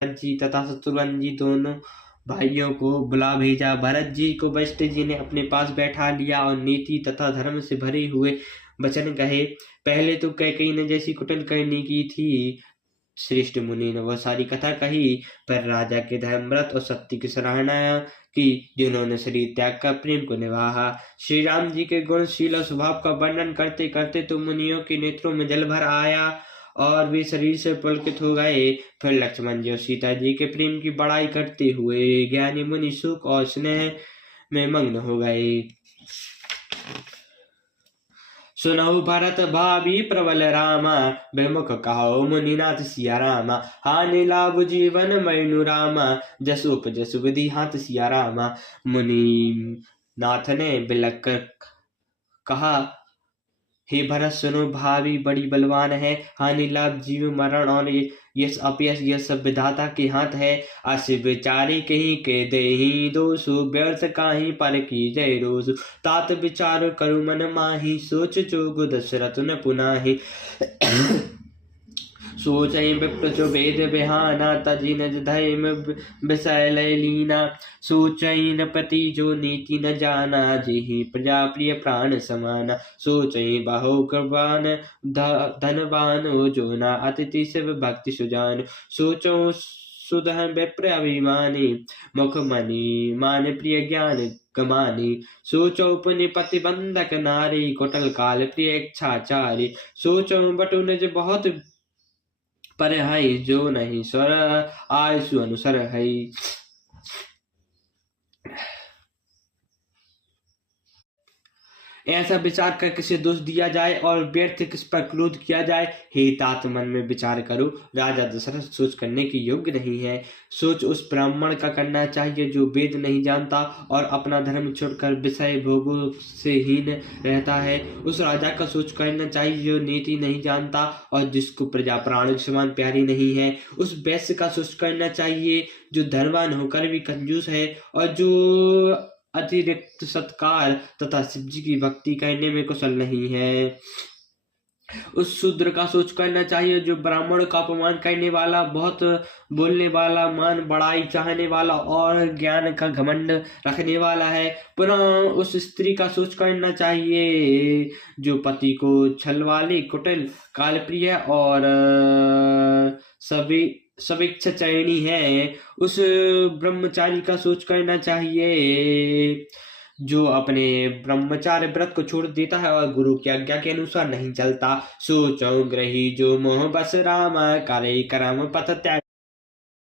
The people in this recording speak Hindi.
जी तथा शत्रुघ्न जी दोनों भाइयों को बुला भेजा। भरत जी को वशिष्ठ जी ने अपने पास बैठा लिया और नीति तथा धर्म से भरे हुए वचन कहे। पहले तो कैकेयी ने जैसी कुटिल करनी की थी, श्रेष्ठ मुनि ने वह सारी कथा कही, पर राजा के धर्म, व्रत और सत्य की सराहना की, जिन्होंने शरीर त्याग कर प्रेम को निभाया। श्री राम जी के गुणशील स्वभाव का वर्णन करते करते तो मुनियों के नेत्रों में जल भर आया और वे शरीर से पुलकित हो गए। फिर लक्ष्मण जी और सीता जी के प्रेम की बड़ाई करते हुए ज्ञानी मुनि सुख और स्नेह में मग्न हो गए। सुनहु भरत भाभी प्रबल रामा, बेमुख कहो मुनिनाथ सिया रामा। हानि लाभ जीवन मैनु रामा, जस उपजस विधि हाथ सिया रामा। मुनि नाथ ने बिलक कर कहा, हे भरत सुनो, भाभी बड़ी बलवान है। हानि लाभ जीव मरण और यश अपयश यह सब विधाता के हाथ है। अस विचारी कहीं के देही दोषु, व्यर्थ काहीं पर की जय रोसु। तात विचार करु मन माही, सोच जोग दशरथ न पुनाहि। सोचहि विप्र जो वेद बिहाना, तजि निज धर्म विषय लय लीना। सोचहि न पति जो नीति न जाना, जेहि प्रजा प्रिय प्राण समाना। सोचहि बहु कृपान धनवान, जो न अतिथि शिव भक्ति सुजान। सोचो सुदह विप्र अभिमानी, मुख मणि मान प्रिय ज्ञान गमानी। सोचो पुनि प्रतिबंधक नारी, कुटिल काल प्रिय इच्छाचारी। सोचो बटु निज बहुत पर है, जो नहीं स्वर आयसु अनुसर है। ऐसा विचार कर किसे दोष दिया जाए और व्यर्थ किस पर क्रोध किया जाए। हे तात मन में विचार करो, राजा दशरथ सोच करने की योग्य नहीं है। सोच उस ब्राह्मण का करना चाहिए जो वेद नहीं जानता और अपना धर्म छोड़कर विषय भोगों से हीन रहता है। उस राजा का सोच करना चाहिए जो नीति नहीं जानता और जिसको प्रजा प्राण के समान प्यारी नहीं है। उस वैश्य का सोच करना चाहिए जो धनवान होकर भी कंजूस है और जो अतिरिक्त सत्कार तथा शिवजी की भक्ति करने में कुशल नहीं है। उस शूद्र का सोच करना चाहिए जो ब्राह्मण का अपमान करने वाला, बहुत बोलने वाला, मान बढ़ाई चाहने वाला और ज्ञान का घमंड रखने वाला है। पुनः उस स्त्री का सोच करना चाहिए जो पति को छल वाली, कुटिल, कालप्रिय और सविच्छ चयनी है। उस ब्रह्मचारी का सोच करना चाहिए जो अपने ब्रह्मचार्य व्रत को छोड़ देता है और गुरु की आज्ञा के अनुसार नहीं चलता। सोचो ग्रही जो मोह बस राम, करे करम पथ त्याग।